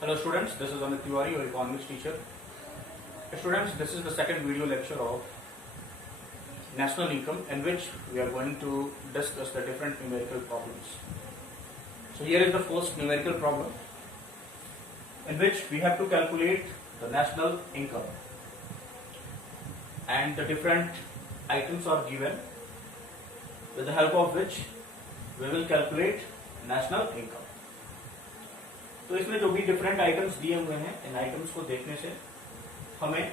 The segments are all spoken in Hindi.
Hello students, this is Amit Tiwari, your economics teacher. Students, this is the second video lecture of national income in which we are going to discuss the different numerical problems. So here is the first numerical problem in which we have to calculate the national income and the different items are given with the help of which we will calculate national income. तो इसमें जो भी डिफरेंट आइटम्स दिए हुए हैं इन आइटम्स को देखने से हमें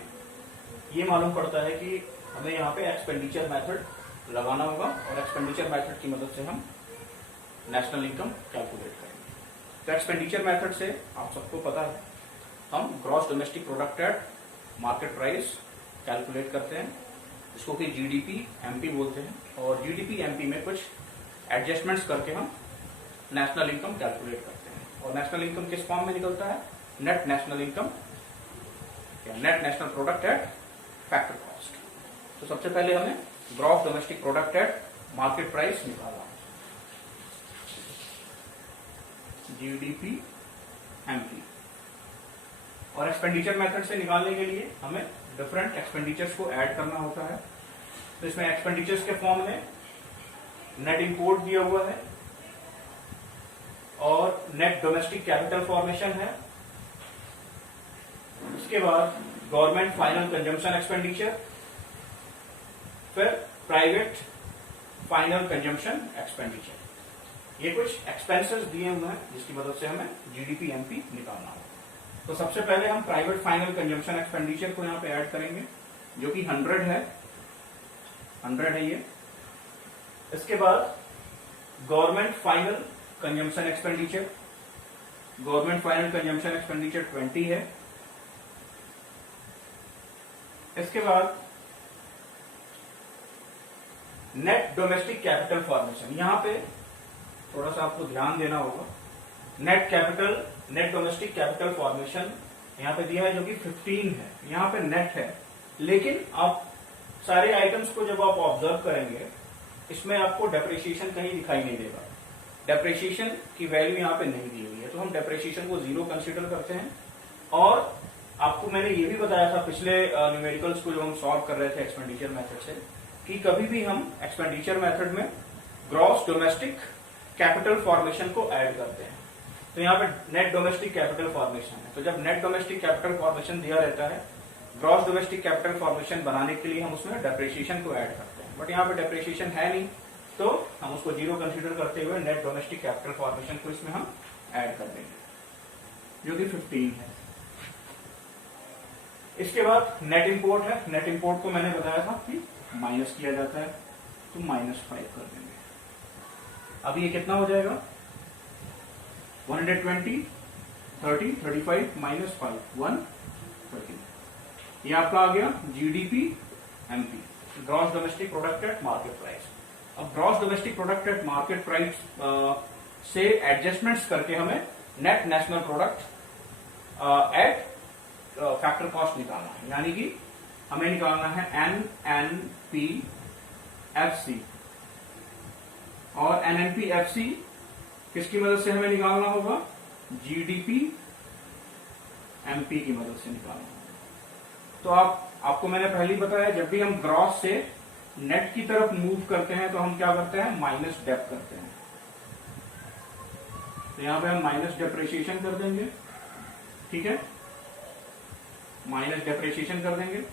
ये मालूम पड़ता है कि हमें यहाँ पे एक्सपेंडिचर मेथड लगाना होगा और एक्सपेंडिचर मेथड की मदद से हम नेशनल इनकम कैलकुलेट करेंगे। तो एक्सपेंडिचर मेथड से आप सबको पता है हम gross domestic product at market price calculate करते हैं, इसको कि जीडीपी एमपी बोलते हैं और जीडीपी एमपी में कुछ एडजस्टमेंट्स करके हम नेशनल इनकम कैलकुलेट करते हैं। और नेशनल इनकम किस फॉर्म में निकलता है? नेट नेशनल इनकम या net national product at factor cost. तो सबसे पहले हमें gross domestic product at market price निकालना, जीडीपी एमपी। और एक्सपेंडिचर मेथड से निकालने के लिए हमें डिफरेंट एक्सपेंडिचर्स को ऐड करना होता है। तो इसमें एक्सपेंडिचर्स के फॉर्म में नेट इंपोर्ट दिया हुआ है और नेट डोमेस्टिक कैपिटल फॉर्मेशन है। उसके बाद गवर्नमेंट फाइनल कंजम्पशन एक्सपेंडिचर, फिर प्राइवेट फाइनल कंजम्पशन एक्सपेंडिचर। ये कुछ एक्सपेंसेस दिए हुए हैं जिसकी मदद से हमें जीडीपी एमपी निकालना होगा। तो सबसे पहले हम प्राइवेट फाइनल कंजम्पशन एक्सपेंडिचर को यहां पे ऐड करेंगे जो कि 100 है ये। इसके बाद government final consumption expenditure, government final consumption expenditure 20 है। इसके बाद नेट डोमेस्टिक कैपिटल फॉर्मेशन, यहां पे थोड़ा सा आपको ध्यान देना होगा। नेट डोमेस्टिक कैपिटल फॉर्मेशन यहां पे दिया है जो कि 15 है, यहां पे नेट है। लेकिन आप सारे आइटम्स को जब आप ऑब्जर्व करेंगे इसमें आपको डेप्रिसिएशन कहीं दिखाई नहीं देगा। डेप्रिसिएशन की वैल्यू यहाँ पे नहीं दी हुई है, तो हम डेप्रिसिएशन को 0 कंसीडर करते हैं। और आपको मैंने ये भी बताया था पिछले न्यूमेरिकल्स को जो हम सॉल्व कर रहे थे एक्सपेंडिचर मेथड से कि कभी भी हम एक्सपेंडिचर मेथड में ग्रॉस डोमेस्टिक कैपिटल फॉर्मेशन को ऐड करते हैं। तो यहाँ पे नेट डोमेस्टिक कैपिटल फॉर्मेशन है, तो जब नेट डोमेस्टिक कैपिटल फॉर्मेशन दिया रहता है ग्रॉस डोमेस्टिक कैपिटल फॉर्मेशन बनाने के लिए हम उसमें डेप्रिसिएशन को ऐड करते हैं। बट यहाँ पे डेप्रिसिएशन है नहीं तो हम उसको 0 कंसीडर करते हुए नेट डोमेस्टिक कैपिटल फॉर्मेशन को इसमें हम ऐड कर देंगे जो कि 15 है। इसके बाद नेट इंपोर्ट है। नेट इंपोर्ट को मैंने बताया था कि माइनस किया जाता है, तो -5 कर देंगे। अब ये कितना हो जाएगा? 120, 30, 35 -5 130। ये आपका आ गया GDP MP, gross domestic product at market price. अब gross domestic product at market price से एडजस्टमेंट्स करके हमें net national product at factor cost निकालना है, यानी कि हमें निकालना है एनएनपीएफसी। और एनएनपीएफसी किसकी मदद से हमें निकालना होगा? जीडीपी एमपी की मदद से निकालना होगा। तो आपको मैंने पहले ही बताया जब भी हम ग्रॉस से नेट की तरफ मूव करते हैं तो हम क्या करते हैं? माइनस डेप करते हैं। तो यहां पे हम माइनस डेप्रिसिएशन कर देंगे, ठीक है, माइनस डेप्रिसिएशन कर देंगे।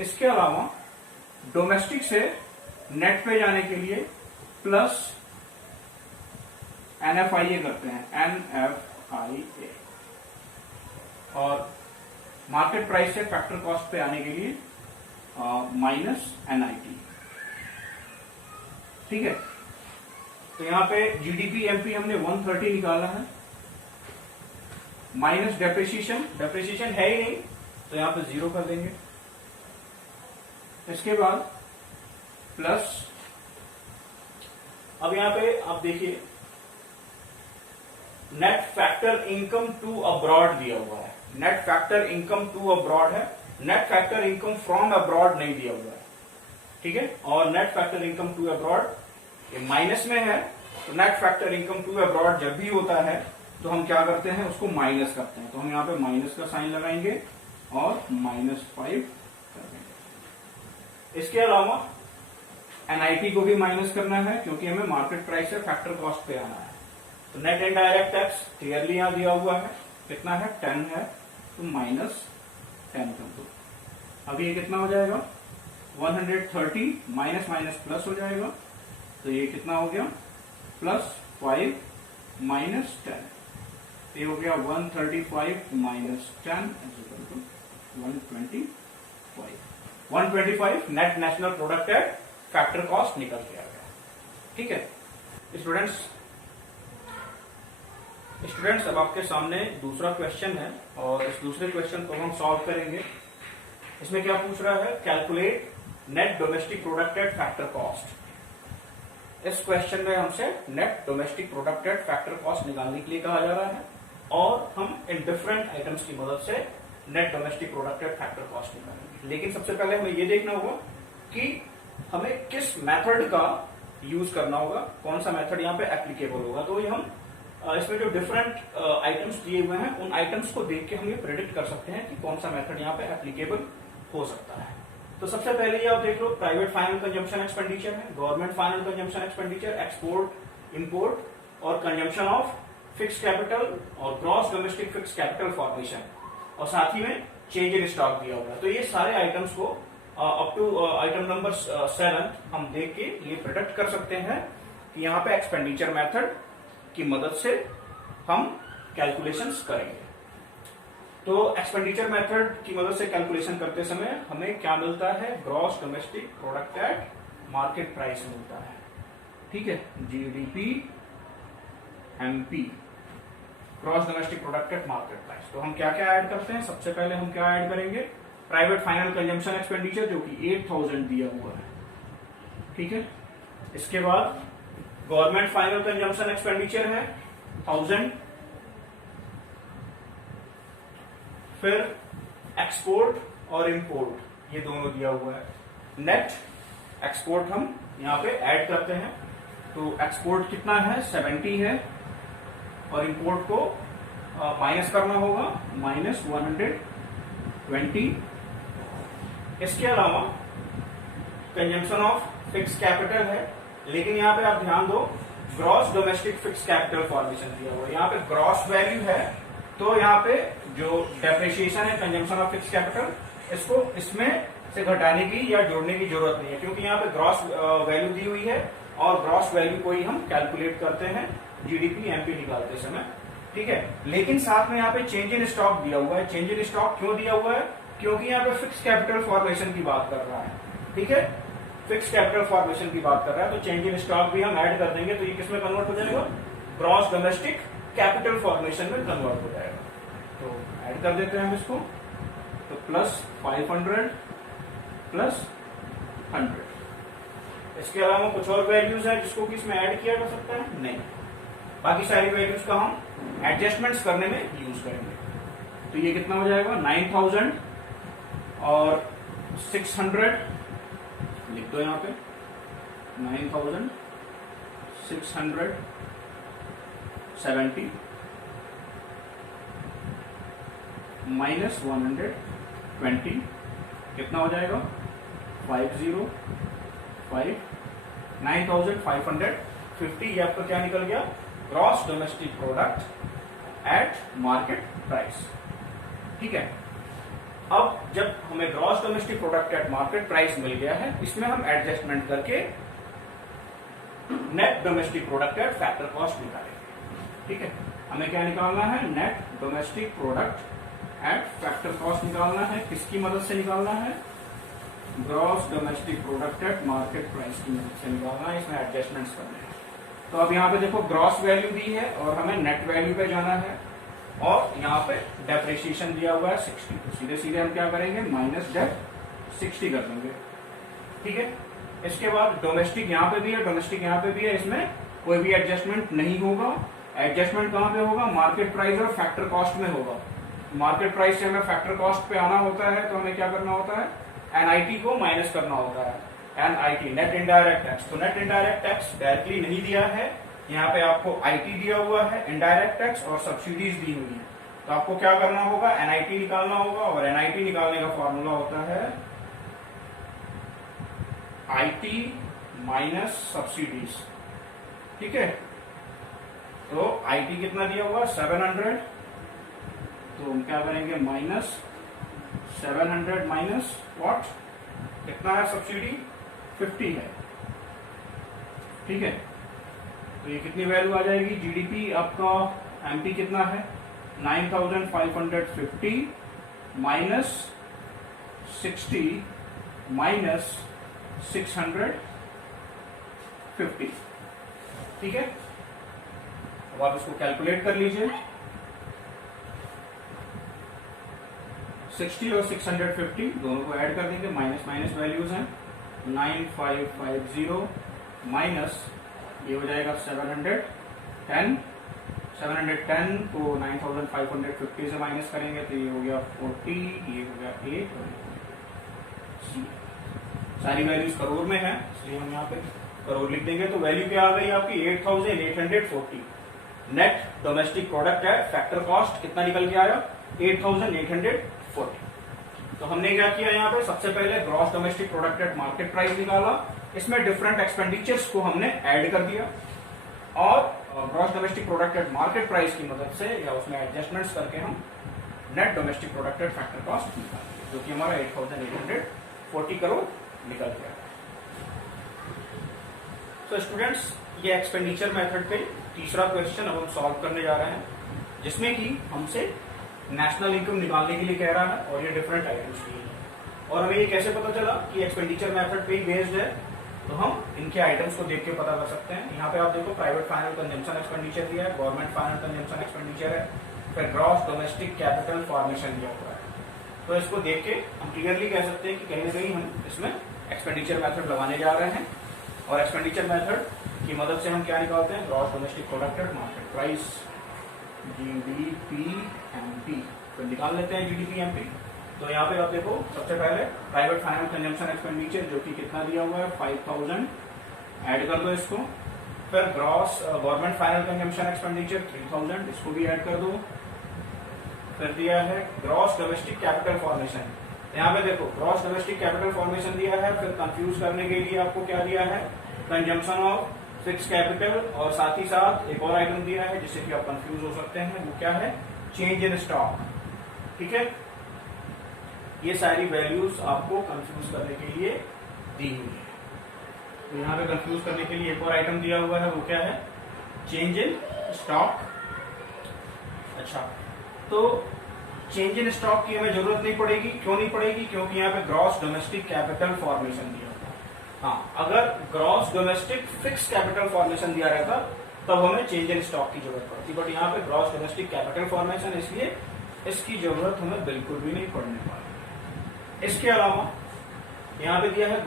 इसके अलावा डोमेस्टिक से नेट पे जाने के लिए प्लस एनएफआईए करते हैं, एनएफआईए। और मार्केट प्राइस से फैक्टर कॉस्ट पे आने के लिए माइनस एनआईटी, ठीक है। तो यहां पे जीडीपी एमपी हमने 130 निकाला है, माइनस डेप्रिसिएशन है ही नहीं तो यहां पे 0 कर देंगे। इसके बाद प्लस, अब यहां पे आप देखिए net factor income to abroad दिया हुआ है। Net factor income to abroad है, net factor income from abroad नहीं दिया हुआ है, ठीक है। और net factor income to abroad ये माइनस में है, तो net factor income to abroad जब भी होता है तो हम क्या करते हैं, उसको माइनस करते हैं। तो हम यहाँ पे माइनस का साइन लगाएंगे और -5 कर देंगे। इसके अलावा एनआईटी को भी माइनस करना है, क्योंकि हमें मार्केट प्राइस से फैक्टर कॉस्ट पे आना है। तो नेट इनडायरेक्ट टैक्स क्लियरली यहां दिया हुआ है, कितना है, 10 है, तो -10 कर दो। अब ये कितना हो जाएगा, 130 माइनस माइनस प्लस हो जाएगा, तो ये कितना हो गया, +5 -10। ये हो गया 135 -10 125। 125 net national product at factor cost निकल के आ गया। ठीक है स्टूडेंट्स, अब आपके सामने दूसरा क्वेश्चन है और इस दूसरे क्वेश्चन को हम सॉल्व करेंगे। इसमें क्या पूछ रहा है, calculate net domestic product at factor cost. इस क्वेश्चन में हमसे net domestic product at factor cost निकालने के लिए कहा जा रहा है और हम इन डिफरेंट आइटम्स की मदद से net domestic product at factor cost निकालेंगे। लेकिन सबसे पहले हमें यह देखना होगा कि हमें किस मेथड का यूज करना होगा, कौन सा मेथड यहाँ पे एप्लीकेबल होगा। तो ये हम इसमें जो डिफरेंट आइटम्स दिए हुए हैं उन आइटम्स को देख के हम ये प्रेडिक्ट कर सकते हैं कि कौन सा मेथड यहाँ पे एप्लीकेबल हो सकता है। तो सबसे पहले ये आप देख लो, प्राइवेट फाइनल कंजम्पशन एक्सपेंडिचर है, government final consumption expenditure, export import और कंजम्पशन ऑफ फिक्स कैपिटल और gross domestic fix capital formation, और साथ ही में चेंज इन स्टॉक दिया हुआ है। तो ये सारे आइटम्स को अप टू आइटम नंबर 7 हम देख के ये प्रेडिक्ट कर सकते हैं कि यहाँ पे एक्सपेंडिचर मेथड की मदद से हम कैलकुलेशंस करेंगे। तो एक्सपेंडिचर मेथड की मदद से कैलकुलेशन करते समय हमें क्या मिलता है, gross domestic product at market price मिलता है। ठीक है, GDP MP, gross domestic product at market price. तो हम क्या क्या ऐड करते हैं, सबसे पहले हम क्या ऐड करेंगे, प्राइवेट फाइनल कंजम्पशन एक्सपेंडिचर जो कि 8000 दिया हुआ है। ठीक है, इसके बाद गवर्नमेंट फाइनल कंजम्पशन एक्सपेंडिचर है 1000, फिर एक्सपोर्ट और इंपोर्ट ये दोनों दिया हुआ है। नेट एक्सपोर्ट हम यहां पे ऐड करते हैं, तो एक्सपोर्ट कितना है, 70 है, और इंपोर्ट को माइनस करना होगा, -120। इसके अलावा कंजम्पशन ऑफ फिक्स कैपिटल है, लेकिन यहाँ पे आप ध्यान दो, gross domestic fix capital formation दिया हुआ है, यहाँ पे ग्रॉस वैल्यू है, तो यहाँ पे जो डेप्रिसिएशन है कंजम्पशन ऑफ फिक्स कैपिटल, इसको इसमें से घटाने की या जोड़ने की जरूरत नहीं है, क्योंकि यहाँ पे ग्रॉस वैल्यू दी हुई है और ग्रॉस वैल्यू को ही हम कैलकुलेट करते हैं जीडीपी एमपी निकालते समय। ठीक है, लेकिन साथ में यहाँ पे चेंज इन स्टॉक दिया हुआ है। चेंज इन स्टॉक क्यों दिया हुआ है, क्योंकि यहाँ पे फिक्स कैपिटल फॉर्मेशन की बात कर रहा है। ठीक है, फिक्स कैपिटल फॉर्मेशन की बात कर रहा है, तो चेंज इन स्टॉक भी हम ऐड कर देंगे, तो ये किसमें कन्वर्ट हो जाएगा, ग्रॉस डोमेस्टिक कैपिटल फॉर्मेशन में कन्वर्ट हो जाएगा। तो ऐड कर देते हैं हम इसको, तो +500 +100। इसके अलावा कुछ और वैल्यूज है जिसको कि इसमें ऐड किया जा सकता है, नहीं, बाकी सारी वैल्यूज का हम एडजस्टमेंट्स करने में यूज करेंगे। तो ये कितना हो जाएगा, 9000 और 600 लिख दो यहाँ पे, 9670 -120 कितना हो जाएगा, 505 9550। ये आपका क्या निकल गया, gross domestic product at market price. ठीक है, अब जब हमें gross domestic product at market price मिल गया है, इसमें हम एडजस्टमेंट करके net domestic product at factor cost निकालेंगे। ठीक है, हमें क्या निकालना है, net domestic product at factor cost निकालना है। किसकी मदद से निकालना है, gross domestic product at market price की मदद से निकालना है, इसमें एडजस्टमेंट्स करने हैं। तो अब यहाँ पे देखो ग्रॉस वैल्यू दी है और हमें नेट वैल्यू पे जाना है, और यहाँ पे डेप्रिसिएशन दिया हुआ है 60, तो सीधे सीधे हम क्या करेंगे, -60 कर देंगे। ठीक है, इसके बाद डोमेस्टिक यहाँ पे भी है, डोमेस्टिक यहाँ पे भी है, इसमें कोई भी एडजस्टमेंट नहीं होगा। एडजस्टमेंट कहाँ पे होगा, मार्केट प्राइस और फैक्टर कॉस्ट में होगा। मार्केट प्राइस से हमें फैक्टर कॉस्ट पे आना होता है, तो हमें क्या करना होता है, एनआईटी को माइनस करना होता है, एनआईटी नेट इनडायरेक्ट टैक्स। तो नेट इनडायरेक्ट टैक्स डायरेक्टली नहीं दिया है, यहाँ पे आपको आईटी दिया हुआ है, इनडायरेक्ट टैक्स और सब्सिडीज दी हुई है। तो आपको क्या करना होगा, एनआईटी निकालना होगा, और एनआईटी निकालने का फॉर्मूला होता है आईटी माइनस सब्सिडीज। ठीक है, तो आईटी कितना दिया हुआ 700, तो हम क्या करेंगे माइनस 700 माइनस व्हाट, कितना है सब्सिडी 50 है। ठीक है, तो ये कितनी वैल्यू आ जाएगी, जीडीपी आपका एमपी कितना है 9550 माइनस 60 माइनस 650। ठीक है, अब आप इसको कैलकुलेट कर लीजिए। 60 और 650 दोनों को ऐड कर देंगे, माइनस माइनस वैल्यूज हैं, 9550 माइनस ये हो जाएगा 710 को 9550 से माइनस करेंगे तो ये हो गया 40, ये हो गया 8, सारी वैल्यूज करोड़ में है इसलिए हम यहाँ पे करोड़ लिख देंगे। तो वैल्यू क्या आ गई आपकी 8840। नेट डोमेस्टिक प्रोडक्ट है, फैक्टर कॉस्ट कितना निकल के आया 8840। तो हमने क्या किया यहाँ पे, सबसे पहले gross domestic product at market price निकाला, इसमें डिफरेंट एक्सपेंडिचर्स को हमने ऐड कर दिया और gross domestic product at market price की मदद से या उसमें एडजस्टमेंट्स करके हम net domestic product at factor cost निकाल दिया, जो कि हमारा 8840 करोड़ निकल गया। तो स्टूडेंट्स, ये एक्सपेंडिचर मेथड पे तीसरा क्वेश्चन अब हम सॉल्व करने जा रहे हैं, जिसमें कि हमसे नेशनल इनकम निकालने के लिए कह रहा है और ये डिफरेंट आइटम्स दिए हैं। और हमें ये कैसे पता चला कि एक्सपेंडिचर मेथड पे ही बेस्ड है, तो हम इनके आइटम्स को देख के पता कर सकते हैं। यहाँ पे आप देखो प्राइवेट फाइनल कंजम्पशन एक्सपेंडिचर दिया है, गवर्नमेंट फाइनल कंजम्पशन एक्सपेंडिचर है, फिर ग्रॉस डोमेस्टिक कैपिटल फॉर्मेशन दिया हुआ है। तो इसको देख के हम क्लियरली कह सकते हैं कि कहीं ना कहीं हम इसमें एक्सपेंडिचर मेथड लगाने जा रहे हैं। और एक्सपेंडिचर मेथड की मदद से हम क्या निकालते हैं, gross domestic product at market price जीडीपीएमपी, तो निकाल लेते हैं जीडीपीएमपी। तो यहाँ पे आप देखो सबसे पहले प्राइवेट फाइनल कंजम्पशन एक्सपेंडिचर जो कि कितना दिया हुआ है 5000, ऐड कर दो इसको। फिर gross government final consumption expenditure 3000, इसको भी ऐड कर दो। फिर दिया है ग्रॉस डोमेस्टिक कैपिटल फॉर्मेशन, यहाँ पे देखो ग्रॉस डोमेस्टिक कैपिटल फॉर्मेशन दिया है, फिर कंफ्यूज करने के लिए आपको क्या दिया है कंजम्पशन ऑफ फिक्स कैपिटल, और साथ ही साथ एक और आइटम दिया है जिससे कि आप कंफ्यूज हो सकते हैं, वो क्या है चेंज इन स्टॉक। ठीक है, ये सारी वैल्यूज आपको कंफ्यूज करने के लिए दी हुई है। तो यहाँ पे कंफ्यूज करने के लिए एक और आइटम दिया हुआ है, वो क्या है चेंज इन स्टॉक। अच्छा, तो चेंज इन स्टॉक की हमें जरूरत नहीं पड़ेगी, क्यों नहीं पड़ेगी, क्योंकि यहाँ पे ग्रॉस डोमेस्टिक कैपिटल फॉर्मेशन दिया हुआ है। हाँ, अगर gross domestic fix capital formation दिया रहता तब हमें चेंज इन स्टॉक की जरूरत पड़ती, बट यहाँ पे ग्रॉस डोमेस्टिक कैपिटल फॉर्मेशन, इसलिए इसकी जरूरत हमें बिल्कुल भी नहीं पड़ने वाली। इसके अलावा यहाँ पे दिया है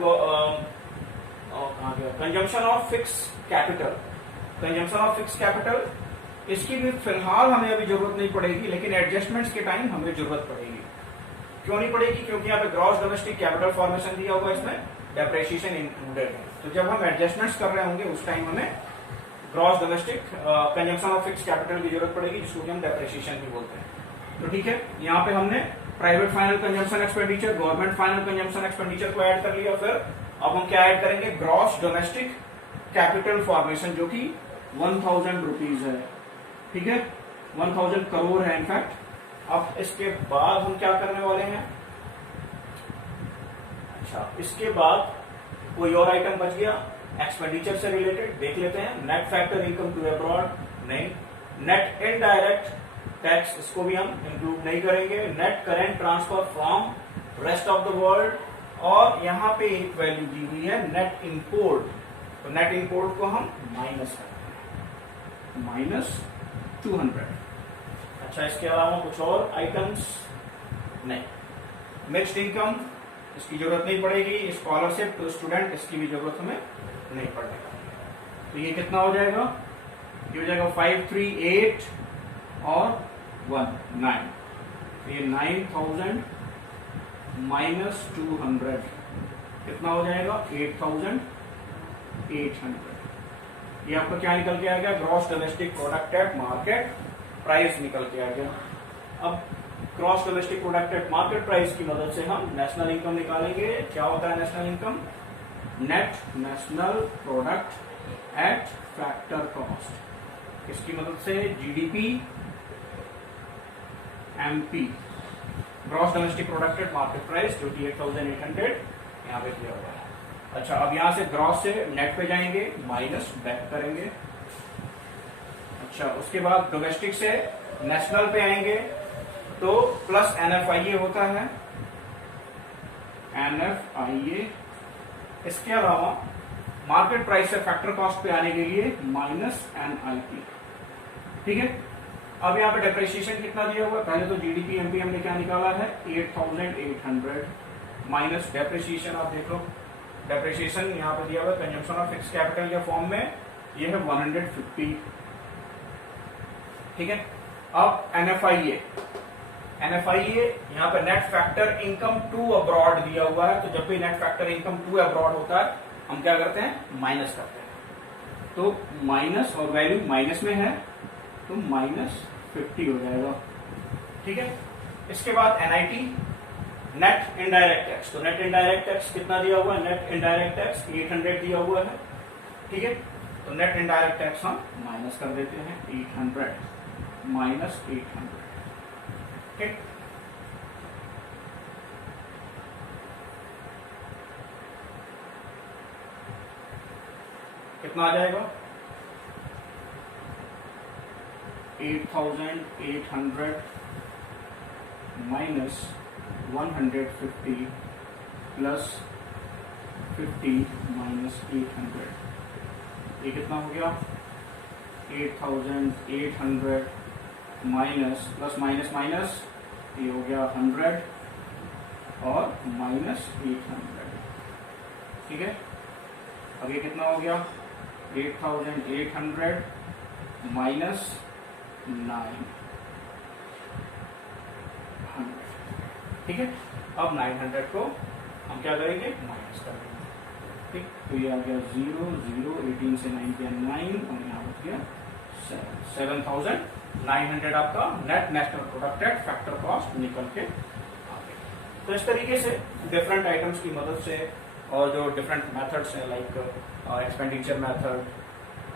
consumption of fix capital, consumption of fix capital, इसकी भी फिलहाल हमें अभी जरूरत नहीं पड़ेगी, लेकिन एडजस्टमेंट्स के टाइम हमें जरूरत पड़ेगी। क्यों नहीं पड़ेगी, क्योंकि यहाँ पे ग्रॉस डोमेस्टिक कैपिटल फॉर्मेशन दिया हुआ है, इसमें डेप्रिसिएशन इंक्लूडेड है। तो जब हम एडजस्टमेंट्स कर रहे होंगे उस टाइम हमें gross domestic consumption of fix capital की जरूरत पड़ेगी, जिसको कि हम डेप्रिसिएशन भी बोलते हैं। तो ठीक है, यहाँ पे हमने private final consumption expenditure, government final consumption expenditure को ऐड कर लिया। फिर अब हम क्या ऐड करेंगे, ग्रॉस डोमेस्टिक कैपिटल फॉर्मेशन, जो कि 1000 रुपीज है। ठीक है, 1000 करोड़ है इनफैक्ट। अब इसके बाद हम क्या करने वाले हैं, अच्छा इसके बाद कोई और आइटम बच गया एक्सपेंडिचर से रिलेटेड, देख लेते हैं। Net factor income to abroad नहीं, नेट इनडायरेक्ट टैक्स इसको भी हम इंक्लूड नहीं करेंगे, net current transfer from rest of the world, और यहाँ पे एक वैल्यू दी हुई है नेट इंपोर्ट, तो नेट इंपोर्ट को हम माइनस करते हैं, -200। अच्छा, इसके अलावा कुछ और आइटम्स नहीं। मिक्स्ड इनकम इसकी जरूरत नहीं पड़ेगी, स्कॉलरशिप टू स्टूडेंट इसकी भी जरूरत हमें नहीं पड़ेगा। तो ये कितना हो जाएगा, ये हो जाएगा 538 और 19, तो ये 9000 -200 कितना हो जाएगा 8800। ये आपका क्या निकल के आ गया, gross domestic product at market price निकल के आ गया। अब gross domestic product at market price की मदद से हम नेशनल इनकम निकालेंगे। क्या होता है national income, net national product at factor cost. इसकी मदद से GDP MP, gross domestic product at market price 28,800 यहाँ पे दिया हुआ है। अच्छा, अब यहां से ग्रॉस से नेट पे जाएंगे, माइनस बैक करेंगे। अच्छा, उसके बाद डोमेस्टिक से नेशनल पे आएंगे तो प्लस एनएफआईए होता है, एनएफआईए। इसके अलावा मार्केट प्राइस से फैक्टर कॉस्ट पे आने के लिए माइनस एनआईपी। ठीक है, अब यहाँ पे डेप्रिसिएशन कितना दिया हुआ है, पहले तो जीडीपी एमपी हमने क्या निकाला है 8,800 माइनस डेप्रिसिएशन। आप देख लो डेप्रिसिएशन यहाँ पे दिया हुआ है कंजम्पशन ऑफ फिक्स कैपिटल या फॉर्म में, ये है 150। ठीक है, अब एनएफआईए, एनएफआईए यहाँ पे net factor income to abroad दिया हुआ है। तो जब भी net factor income to abroad होता है हम क्या करते हैं, माइनस करते हैं। तो माइनस और वैल्यू माइनस में है तो -50 हो जाएगा। ठीक है, इसके बाद एनआईटी, नेट इनडायरेक्ट टैक्स। तो नेट इनडायरेक्ट टैक्स कितना दिया हुआ है, नेट इनडायरेक्ट टैक्स 800 दिया हुआ है। ठीक है, तो नेट इनडायरेक्ट टैक्स हम माइनस कर देते हैं 800 माइनस 800। ठीक, कितना आ जाएगा 8,800 माइनस 150 प्लस 50 माइनस 800। ये कितना हो गया 8,800 माइनस प्लस माइनस माइनस, ये हो गया 100 और माइनस 800। ठीक है, अब ये कितना हो गया 8,800 माइनस 900। ठीक है, अब 900 को हम क्या करेंगे, माइनस कर देंगे। ठीक, तो ये आ गया 0 0, 18 से 9 गया 9 और यहाँ बच गया 7,900 आपका net national product at factor cost निकल के आ गया। तो इस तरीके से डिफरेंट आइटम्स की मदद से और जो डिफरेंट मेथड्स हैं लाइक एक्सपेंडिचर मेथड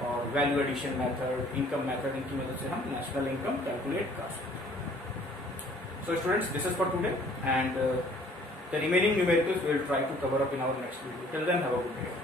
और value addition method, income method, इनकी मदद से हम नेशनल इनकम कैलकुलेट कर सकते हैं। So students, this is for today, and the remaining numericals we will try to cover up in our next video. Till then, have a good day.